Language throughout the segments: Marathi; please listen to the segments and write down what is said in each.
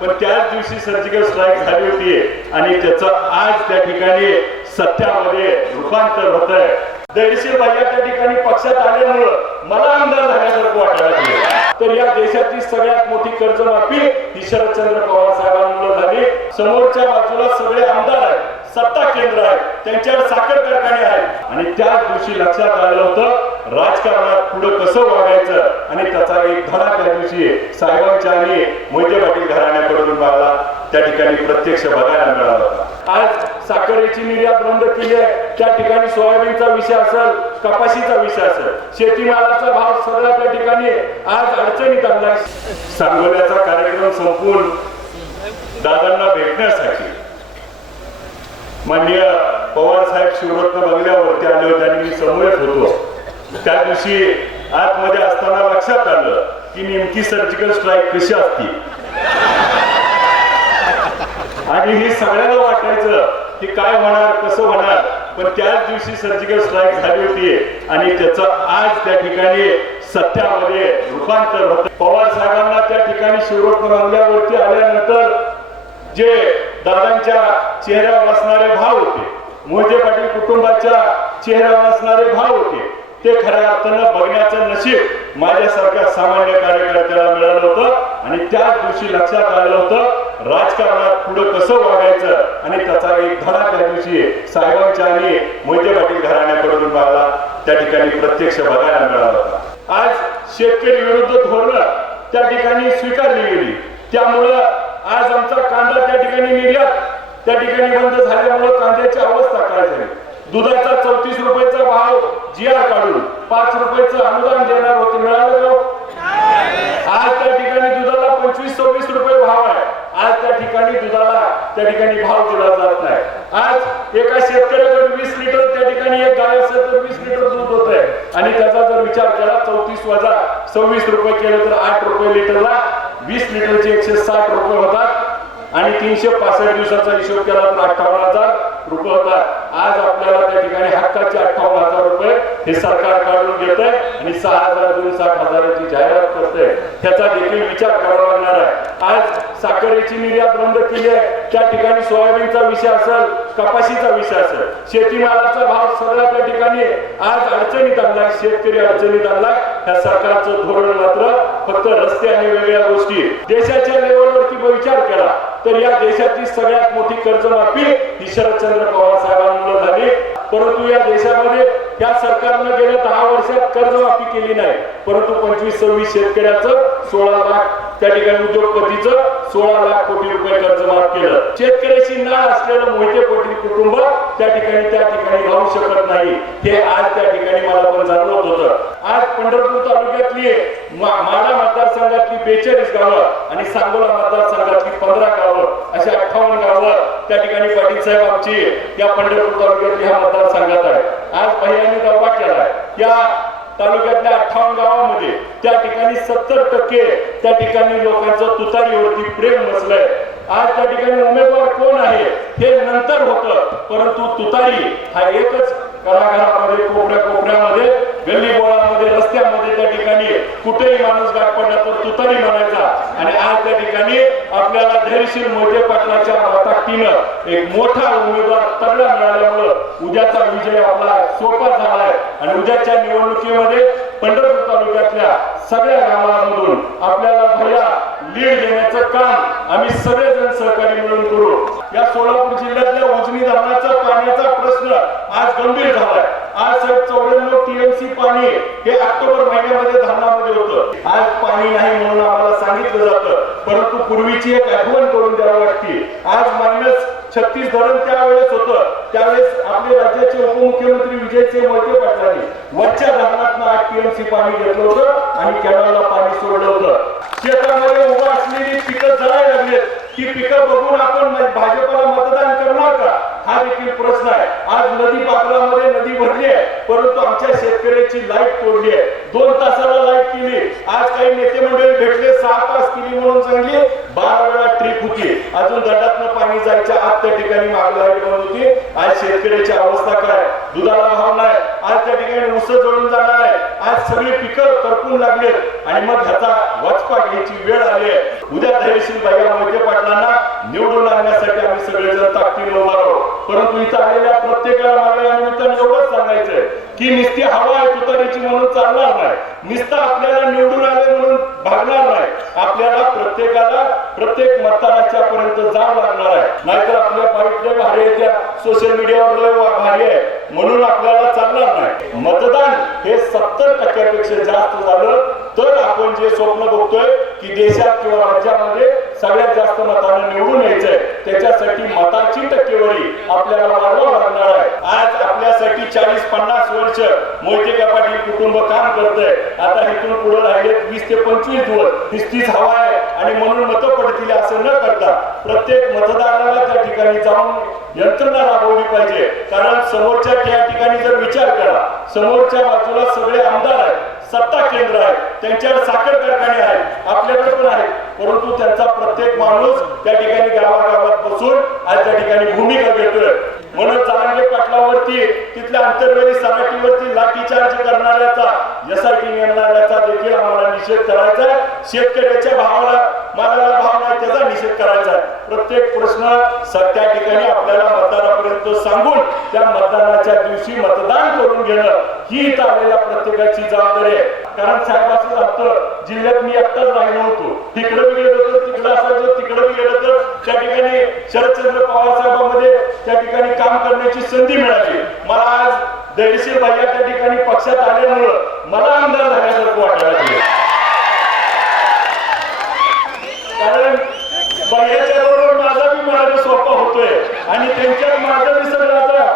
पण त्याच दिवशी सर्जिकल स्ट्राईक झाली होती आणि त्याचं आज त्या ठिकाणी सत्यामध्ये रूपांतर होत आहे दडीशील बाया त्या ठिकाणी पक्षात आल्यामुळं मला आमदार झाल्यासारखं वाटायला लागले तर या देशाची सगळ्यात मोठी कर्जमाफी ही शरदचंद्र पवार साहेबांमुळे झाली. समोरच्या बाजूला सगळे आमदार आहेत. सत्ता केंद्र आहे. त्यांच्यावर साखर कारखाने आहेत. आणि त्याच दिवशी लक्षात आलं होतं राजकारणात पुढे कसं वागायचं? आणि त्याचा एक धडा त्या दिवशी साहेबांच्या आणि मोहिते पाटील घराण्याकडून मला त्या ठिकाणी प्रत्यक्ष बघायला मिळाला होता. आज साखरेची निर्यात बंद केली आहे. त्या ठिकाणी सोयाबीनचा विषय असेल कपाशीचा विषय असेल शेतीमालाचा भाव सगळा त्या ठिकाणी आज अडचणीत आणला सांगोल्याचा कार्यक्रम संपून दादांना भेटण्यासाठी माननीय पवार साहेब शिवरत्न बंगल्यावरती आले होते आणि मी समोरच होतो. त्या दिवशी आतमध्ये असताना लक्षात आलं की नेमकी सर्जिकल स्ट्राईक कशी असती. आणि हे सगळ्यांना वाटायचं की काय होणार कसं होणार. पण त्याच दिवशी सर्जिकल स्ट्राईक झाली होती आणि त्याचं आज त्या ठिकाणी सत्यामध्ये रूपांतर होत. पवार साहेबांना त्या ठिकाणी शिवरत्न बंगल्यावरती आल्यानंतर जे दादांच्या चेहऱ्यावर असणारे भाव होते. मोहिते पाटील कुटुंबाच्या चेहऱ्यावर असणारे भाव होते. ते खऱ्या अर्थानं बघण्याचं नशीब माझ्यासारख्या सामान्य कार्यकर्त्याला मिळालं होतं आणि त्याच दिवशी लक्षात आलं होतं राजकारणात पुढे कसं वागायचं आणि त्याचा एक धडा त्या दिवशी साहेबांच्या आणि मोहिते पाटील घराण्याकडून मला त्या ठिकाणी प्रत्यक्ष बघायला मिळाला होता. आज शेतकरी विरुद्ध धोरणं त्या ठिकाणी स्वीकारली गेली. त्यामुळं आज आमचा कांदा त्या ठिकाणी निर्यात त्या ठिकाणी बंद झाल्यामुळे कांद्याची अवस्था काय झाली? दुधाचा चौतीस रुपयाचा भाव जी आर काढून पाच रुपयाचं अनुदान देणार होते मिळालं आज त्या ठिकाणी दुधाला पंचवीस सव्वीस रुपये भाव आहे. आज त्या ठिकाणी दुधाला त्या ठिकाणी भाव दिला जात नाही. आज एका शेतकऱ्याकडे वीस लिटर त्या ठिकाणी एक गाय असेल तर वीस लिटर दूध होत आहे आणि त्याचा जर विचार केला चौतीस वजा सव्वीस रुपये केलं तर आठ रुपये लिटरला वीस लिटरचे एकशे साठ रुपये होतात. आणि तीनशे पासष्ट दिवसाचा हिशोब केला तर अठ्ठावन्न हजार रुपये होता. आज आपल्याला त्या ठिकाणी हक्काचे अठ्ठावन्न हजार रुपये हे सरकार काढून घेत आहे आणि सहा हजार दोन साठ हजाराची जाहिरात करते त्याचा देखील विचार करावा लागणार आहे. आज साखरेची निर्यात बंद केली आहे. त्या ठिकाणी सोयाबीनचा विषय असेल कपाशीचा विषय असेल शेतीमालाचा भाव सगळ्या त्या ठिकाणी आज अडचणीत आणलाय शेतकरी अडचणीत आणलाय. ह्या सरकारचं धोरण मात्र फक्त रस्ते आणि वेगळ्या गोष्टी. देशाच्या लेवलवरती विचार केला. तर या देशाची सगळ्यात मोठी कर्जमाफी ही शरदचंद्र पवार साहेबांमुळे झाली. परंतु या देशामध्ये या सरकारनं गेल्या दहा वर्षात कर्जमाफी केली नाही. परंतु पंचवीस सव्वीस शेतकऱ्याचं सोळा लाख त्या ठिकाणी उद्योगपतीचं सोळा लाख कोटी रुपये कर्ज माफ केलं. शेतकऱ्याशी नाळ असलेलं मोहिते पाटील कुटुंब त्या ठिकाणी त्या ठिकाणी राहू शकत नाही. हे आज त्या ठिकाणी मला पण जाणवत होतं. आज पंढरपूर तालुक्यातली माडा मतदारसंघातली बेचाळीस गावं आणि सांगोला मतदारसंघातली पंधरा गावं त्या ठिकाणी पाटील साहेब आमची या पंढरपूर तालुक्यातली ह्या मतदारसंघात आहे. आज पहिल्यांदा दौरा केला या तालुक्यातल्या अठ्ठावन्न गावामध्ये त्या ठिकाणी सत्तर टक्के त्या ठिकाणी लोकांचं तुतारीवरती प्रेम बसलंय. आज त्या ठिकाणी उमेदवार कोण आहे हे नंतर होतं परंतु तुतारी हा एकच घराघरामध्ये कोपऱ्या कोपऱ्यामध्ये गल्ली बोळामध्ये रस्त्यामध्ये त्या ठिकाणी कुठेही माणूस गाठ पडला तर तुतारी म्हणायचा. आणि आज त्या ठिकाणी आपल्याला धैर्यशील मोठे पाटलाच्या ताकदीनं एक मोठा उमेदवार तगडा मिळाल्यामुळं उद्याचा विजय आपला सोपा झालाय. आणि उद्याच्या निवडणुकीमध्ये पंढरपूर तालुक्यातल्या सगळ्या गावांमधून आपल्याला भैया लीड देण्याचं काम आम्ही सगळेजण सहकारी मिळून करू. या सोलापूर जिल्ह्यातल्या उजनी धरणाचा पाण्याचा प्रश्न आज गंभीर झालाय. आज साहेब चौऱ्याण्णव पाणी हे ऑक्टोबर महिन्यामध्ये धरणामध्ये होतं. आज पाणी नाही म्हणून आम्हाला सांगितलं जातं. परंतु पूर्वीची एक आठवण करून द्यावी लागते. आज मायनस छत्तीस धरण त्यावेळेस होतं. त्यावेळेस आपले राज्याचे उपमुख्यमंत्री विजयसिंह मोहिते पाटलांनी वरच्या धरणातनं आठ टीएमसी पाणी घेतलं होतं आणि कॅनलला पाणी सोडलं होतं. शेतामध्ये उभं असलेली पिकं जळायला लागलेत. ती पिकं बघून आपण भाजपला मतदान करणार का? हा देखील प्रश्न आहे. आज नदी पात्रामध्ये नदी भरली आहे परंतु आमच्या शेतकऱ्याची लाइट तोडली आहे. दोन तासाला लाइट केली. आज काही नेते मंडळी भेटले सहा तास केली म्हणून चांगली बारा वेळा ट्रिप होती. अजून दंडातनं पाणी जायच्या आत त्या ठिकाणी माग लाइट बंद होती. आज शेतकऱ्याची अवस्था काय दुधाला भाव नाही. आज त्या ठिकाणी ऊस जळून जाणार आहे. आज सगळी पिकं करपून लागलेत. आणि मग ह्याचा वचपा घ्यायची वेळ आली आहे. उद्या धैर्यशील भैया मोहिते पाटलांना निवडून आणण्यासाठी आम्ही सगळेजण ताकदीने उभा आहोत परंतु इथं आलेल्या प्रत्येकाला मागण्या निमित्तानं एवढंच सांगायचंय की नुसती हवा आहे तुतारीची म्हणून चालणार नाही. नुसतं आपल्याला निवडून आले म्हणून भागणार नाही. आपल्याला प्रत्येकाला प्रत्येक मतदानाच्या पर्यंत जावं लागणार आहे. नाहीतर आपल्या बाईक भारी आहे त्या सोशल मीडियावर भारी आहे. म्हणून आपल्याला चालणार नाही. मतदान हे सत्तर टक्क्यापेक्षा जास्त झालं तर आपण जे स्वप्न बघतोय की देशात किंवा राज्यामध्ये सगळ्यात जास्त मतांना निवडून यायचंय. त्याच्यासाठी मताची टक्केवारी आपल्याला वाढवावं लागणार आहे. आज आपल्यासाठी चाळीस पन्नास वर्ष मोहिते का पाटील कुटुंब काम करतंय. आता इथून पुढे राहिले वीस ते पंचवीस दिवस. नुसतीच हवा आहे आणि म्हणून मतं पडतील असं न करता प्रत्येक मतदाराला त्या ठिकाणी जाऊन यंत्रणा राबवली पाहिजे. कारण समोरच्या त्या ठिकाणी जर विचार करा समोरच्या बाजूला सगळे आमदार आहेत. सत्ता केंद्र आहे. त्यांच्यावर साखर कारखाने आहेत. आपल्याकडे पण आहेत. परंतु त्यांचा प्रत्येक माणूस त्या ठिकाणी गावागावात बसून आज त्या ठिकाणी भूमिका घेतोय. म्हणून चांगले पाटलावरती तिथल्या आंतरवेळी सराठीवरती लाठीचार्ज करणाऱ्याचा एसआयटी नेमणाऱ्याचा देखील आम्हाला निषेध करायचा आहे. शेतकऱ्याच्या भावाला मालाला भाव नाही त्याचा निषेध करायचा आहे. प्रत्येक प्रश्न सत्या त्या ठिकाणी आपल्याला मतदानापर्यंत सांगून त्या मतदानाच्या दिवशी मतदान करून घेणं ही इथं आलेल्या प्रत्येकाची जबाबदारी आहे. कारण साहेब असं जिल्ह्यात मी आत्ताच राहिलो होतो. तिकडे गेलो तर तिकडे असायचं तिकडे गेलो तर त्या ठिकाणी शरदचंद्र पवार साहेबांमध्ये त्या ठिकाणी काम करण्याची संधी मिळाली. मला आज दयशील भैया त्या ठिकाणी पक्षात आल्यामुळं मला आमदार झाल्यासारखं वाटायला लागलं. कारण भैयाच्या बरोबर माझा बी मार्ग सोपा होतोय आणि त्यांच्यात माझं बी सगळं आता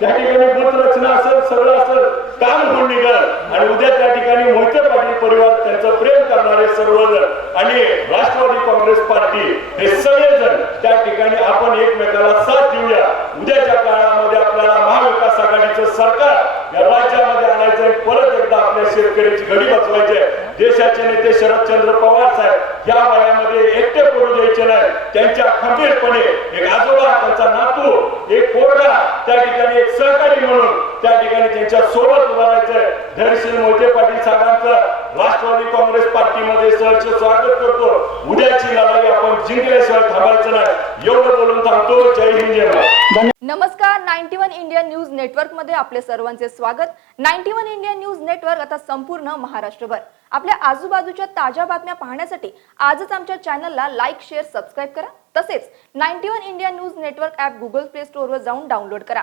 त्या ठिकाणी बूथ रचना असेल सगळं असेल काम होऊन निघल. आणि उद्या त्या ठिकाणी मोहिते पाटील परिवार त्यांचं प्रेम करणारे सर्वजण आणि राष्ट्रवादी काँग्रेस पार्टी हे सगळेजण त्या ठिकाणी आपण एकमेकाला साथ देऊया. उद्याच्या काळामध्ये आपल्याला महाविकास आघाडीचं सरकार या राज्यामध्ये आणायचं परत एकदा आपल्या शेतकऱ्याची घडी बसवायचे देशाचे नेते शरदचंद्र पवार साहेब या वयामध्ये एकटे पडू द्यायचे नाही. त्यांच्या खंबीरपणे एक आजोबा त्यांचा नातू एक पोरगा त्या ठिकाणी एक सहकारी म्हणून त्या ठिकाणी त्यांच्यासोबत उभा राहायचंय. धैर्यशील मोहिते पाटील साहेबांचं राष्ट्रवादी काँग्रेस पार्टीमध्ये सहर्ष स्वागत करतो. उद्याची लढाई आपण जिंकल्याशिवाय थांबायचं नाही. एवढं बोलून थांबतो. जय हिंद जय महाराष्ट्र. नमस्कार. नाईन्टी वन इंडिया न्यूज नेटवर्कमध्ये आपले सर्वांचे स्वागत. Ninety one India news network आता संपूर्ण महाराष्ट्रभर. आपल्या आजूबाजूच्या ताज्या बातम्या पाहण्यासाठी आजच आमच्या चॅनलला लाईक शेअर सबस्क्राईब करा. तसेच ninety one India news network app Google play स्टोअरवर जाऊन डाउनलोड करा.